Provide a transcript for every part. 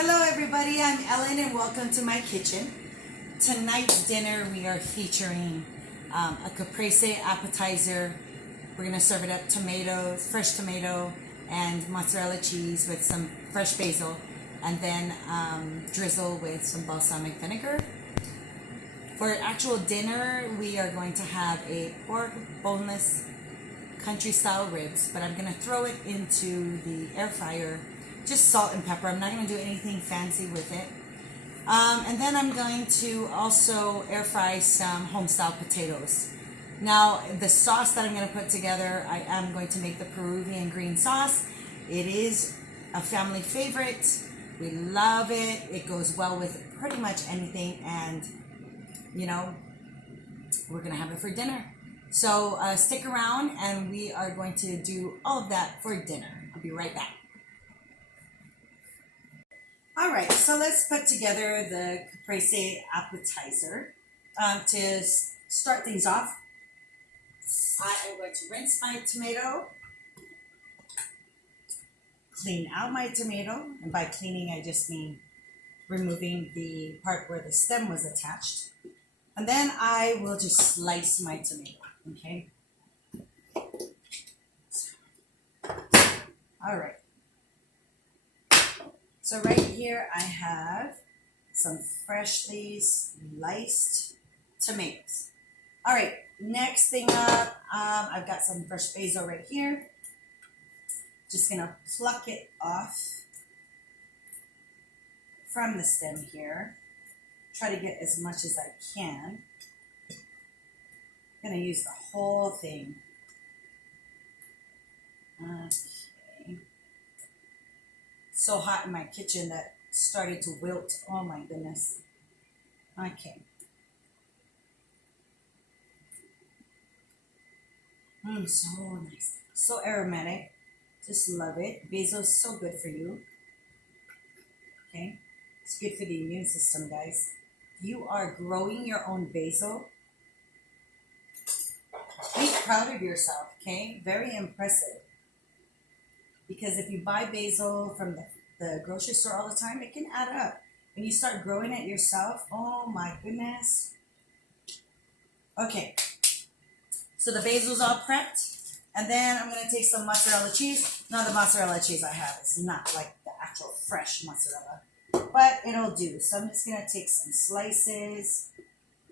Hello everybody, I'm Ellen and welcome to my kitchen. Tonight's dinner we are featuring a caprese appetizer. We're going to serve it up tomatoes, fresh tomato and mozzarella cheese with some fresh basil, and then drizzle with some balsamic vinegar. For actual dinner we are going to have a pork boneless country style ribs, but I'm going to throw it into the air fryer. Just salt and pepper. I'm not going to do anything fancy with it. And then I'm going to also air fry some home style potatoes. Now the sauce that I'm going to put together, I am going to make the Peruvian green sauce. It is a family favorite. We love it. It goes well with pretty much anything, and you know, we're going to have it for dinner. So stick around and we are going to do all of that for dinner. I'll be right back. All right, so let's put together the caprese appetizer. To start things off, I am going to rinse my tomato, clean out my tomato, and by cleaning I just mean removing the part where the stem was attached. And then I will just slice my tomato, okay? All right. So right here I have some freshly sliced tomatoes. All right, next thing up, I've got some fresh basil right here. Just gonna pluck it off from the stem here. Try to get as much as I can. I'm gonna use the whole thing. Okay. So hot in my kitchen that started to wilt. Oh my goodness. Okay. So nice. So aromatic. Just love it. Basil is so good for you. Okay. It's good for the immune system, guys. You are growing your own basil. Be proud of yourself, okay? Very impressive. Because if you buy basil from the grocery store all the time, it can add up. When you start growing it yourself, oh my goodness. Okay, so the basil's all prepped. And then I'm going to take some mozzarella cheese. Now the mozzarella cheese I have is not like the actual fresh mozzarella, but it'll do. So I'm just going to take some slices.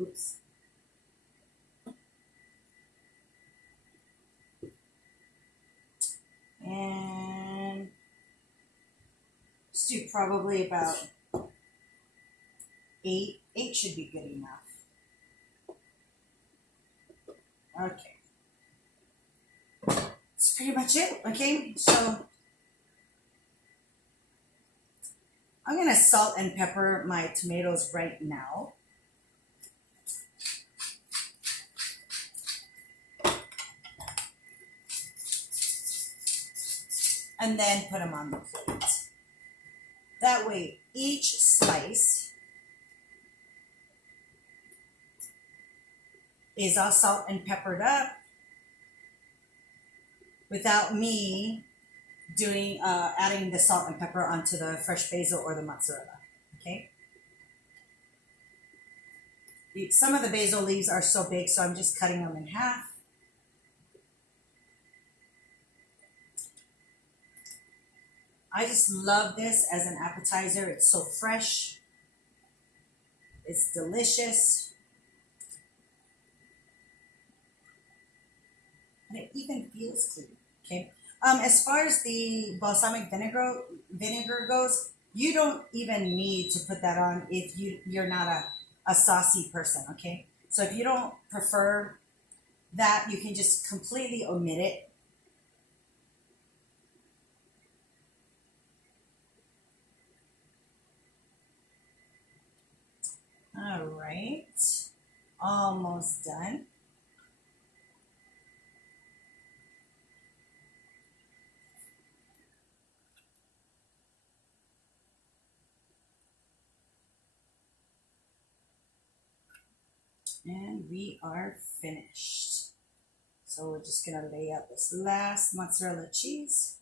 Oops. And just do probably about 8. 8 should be good enough. Okay. That's pretty much it. Okay, so I'm going to salt and pepper my tomatoes right now. And then put them on the plate. That way, each slice is all salt and peppered up without me doing adding the salt and pepper onto the fresh basil or the mozzarella. Okay. Some of the basil leaves are so big, so I'm just cutting them in half. I just love this as an appetizer. It's so fresh. It's delicious. And it even feels clean, okay? As far as the balsamic vinegar goes, you don't even need to put that on if you're not a saucy person, okay? So if you don't prefer that, you can just completely omit it. All right, almost done. And we are finished. So we're just gonna lay out this last mozzarella cheese.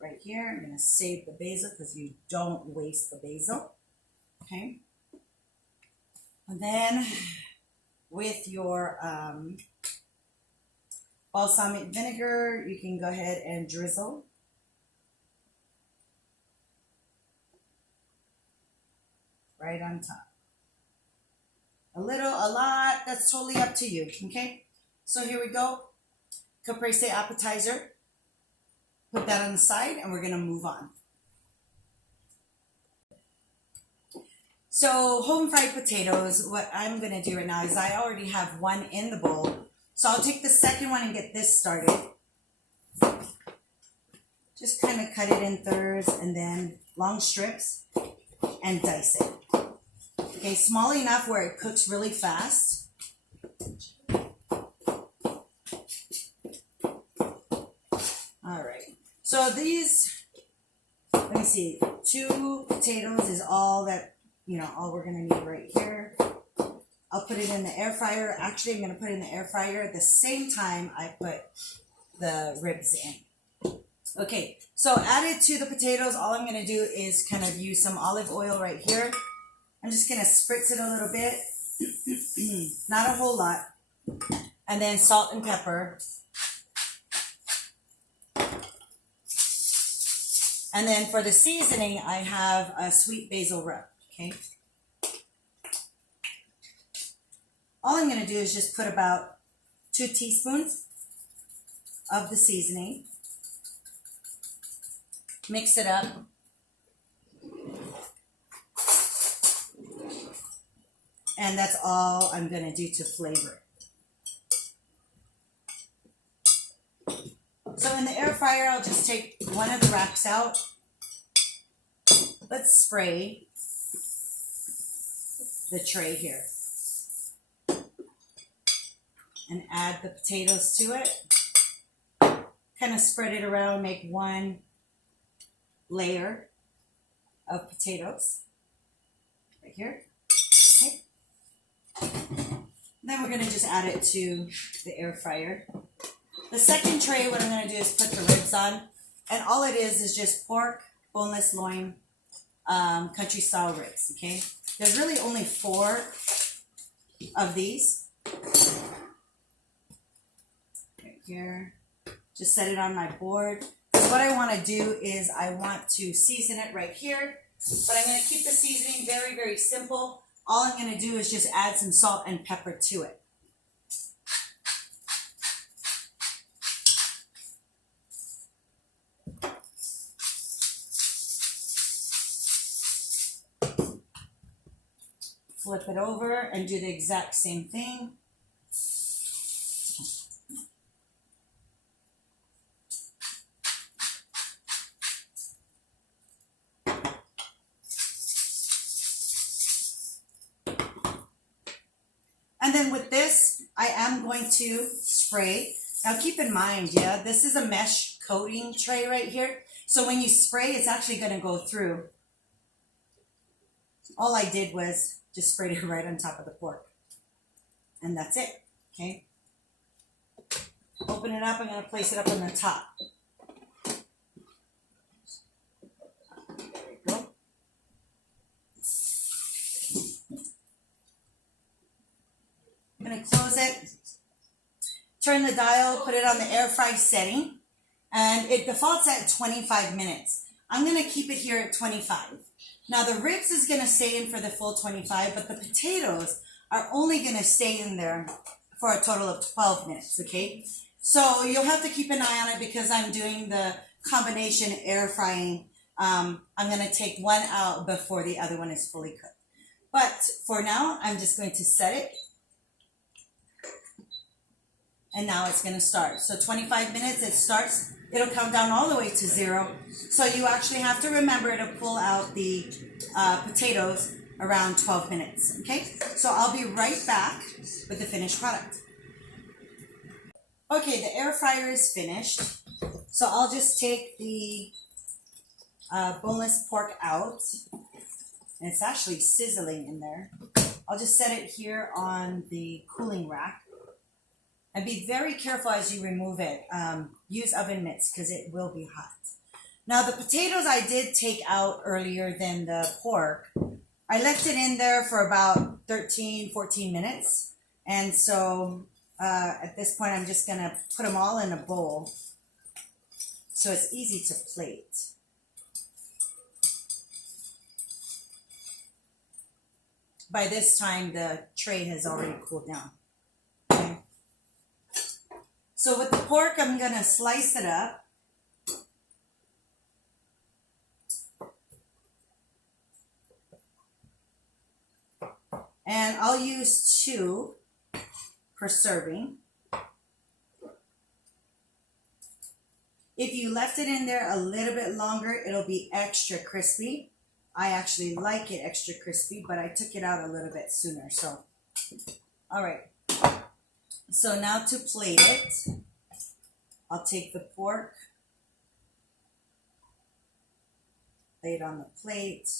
right here. I'm going to save the basil because you don't waste the basil. Okay. And then with your balsamic vinegar, you can go ahead and drizzle. Right on top. A little, a lot, that's totally up to you, okay? So here we go. Caprese appetizer. Put that on the side and we're gonna move on. So home fried potatoes, what I'm gonna do right now is I already have one in the bowl. So I'll take the second one and get this started. Just kind of cut it in thirds and then long strips and dice it. Okay, small enough where it cooks really fast. All right, so these, let me see, 2 potatoes is all that, all we're gonna need right here. I'll put it in the air fryer. Actually, I'm gonna put it in the air fryer at the same time I put the ribs in. Okay, so added to the potatoes, all I'm gonna do is kind of use some olive oil right here. I'm just gonna spritz it a little bit, not a whole lot, and then salt and pepper. And then for the seasoning, I have a sweet basil rub, okay? All I'm gonna do is just put about 2 teaspoons of the seasoning, mix it up. And that's all I'm going to do to flavor it. So in the air fryer, I'll just take one of the wraps out. Let's spray the tray here. And add the potatoes to it. Kind of spread it around, make one layer of potatoes. Right here. Okay. Then we're going to just add it to the air fryer. The second tray, what I'm going to do is put the ribs on. And all it is just pork, boneless loin, country style ribs, okay? There's really only 4 of these. Right here. Just set it on my board. What I want to do is I want to season it right here. But I'm going to keep the seasoning very, very simple. All I'm going to do is just add some salt and pepper to it. Flip it over and do the exact same thing. And then with this, I am going to spray. Now keep in mind, yeah, this is a mesh coating tray right here. So when you spray, it's actually going to go through. All I did was just sprayed it right on top of the pork. And that's it, okay? Open it up, I'm going to place it up on the top. There we go. I'm going to close it, turn the dial, put it on the air fry setting, and it defaults at 25 minutes. I'm going to keep it here at 25. Now the ribs is going to stay in for the full 25, but the potatoes are only going to stay in there for a total of 12 minutes, okay? So you'll have to keep an eye on it because I'm doing the combination air frying. I'm going to take one out before the other one is fully cooked. But for now, I'm just going to set it. And now it's going to start. So 25 minutes, it starts. It'll come down all the way to 0. So you actually have to remember to pull out the potatoes around 12 minutes. Okay? So I'll be right back with the finished product. Okay, the air fryer is finished. So I'll just take the boneless pork out. And it's actually sizzling in there. I'll just set it here on the cooling rack. And be very careful as you remove it. Use oven mitts because it will be hot. Now the potatoes I did take out earlier than the pork. I left it in there for about 13, 14 minutes. And so at this point, I'm just going to put them all in a bowl so it's easy to plate. By this time, the tray has already cooled down. Okay. So with the pork, I'm going to slice it up. And I'll use 2 per serving. If you left it in there a little bit longer, it'll be extra crispy. I actually like it extra crispy, but I took it out a little bit sooner. So, all right. So now to plate it, I'll take the pork, lay it on the plate.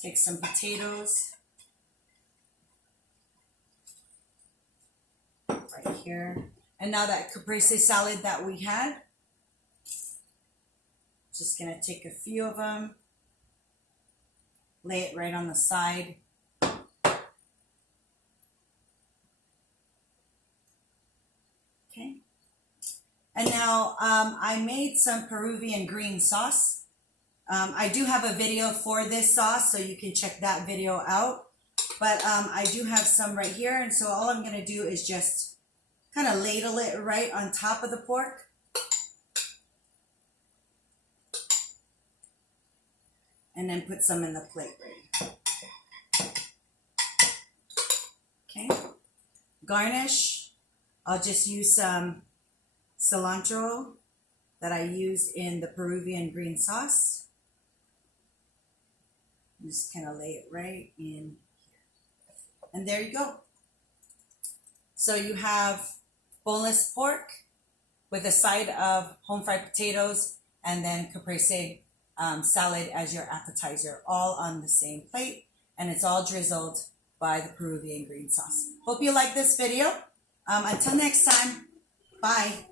Take some potatoes right here. And now that caprese salad that we had, just gonna take a few of them, lay it right on the side. Okay. And now I made some Peruvian green sauce. I do have a video for this sauce, so you can check that video out. But I do have some right here, and so all I'm going to do is just kind of ladle it right on top of the pork. And then put some in the plate ready. Okay. Garnish. I'll just use some cilantro that I used in the Peruvian green sauce. Just kind of lay it right in here. And there you go. So you have boneless pork with a side of home fried potatoes and then caprese salad as your appetizer, all on the same plate. And it's all drizzled by the Peruvian green sauce. Hope you like this video. Until next time, bye.